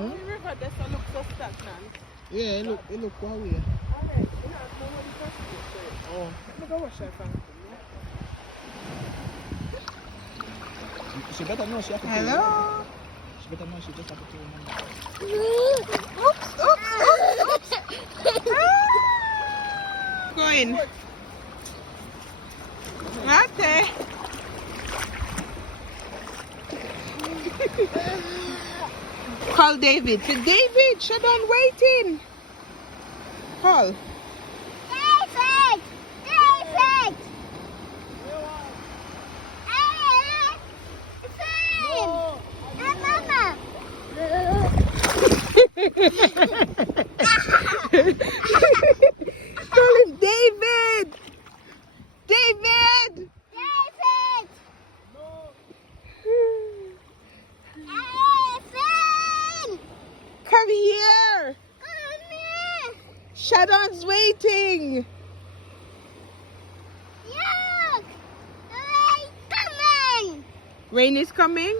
The river just look so stagnant. Yeah, it look quite weird. Alright, you know, I know what the first thing is. Oh. Let me go wash your phone. She better know she have to pay. Hello. She better know she just have to pay remember. Oops, oops, oops, oops. Going. Okay. Call David. Say, David, shut down waiting. Call. David! David! Mama! Call him David. David. David! David! Come here. Come here! Shadon's waiting. Look! Rain coming! Rain is coming.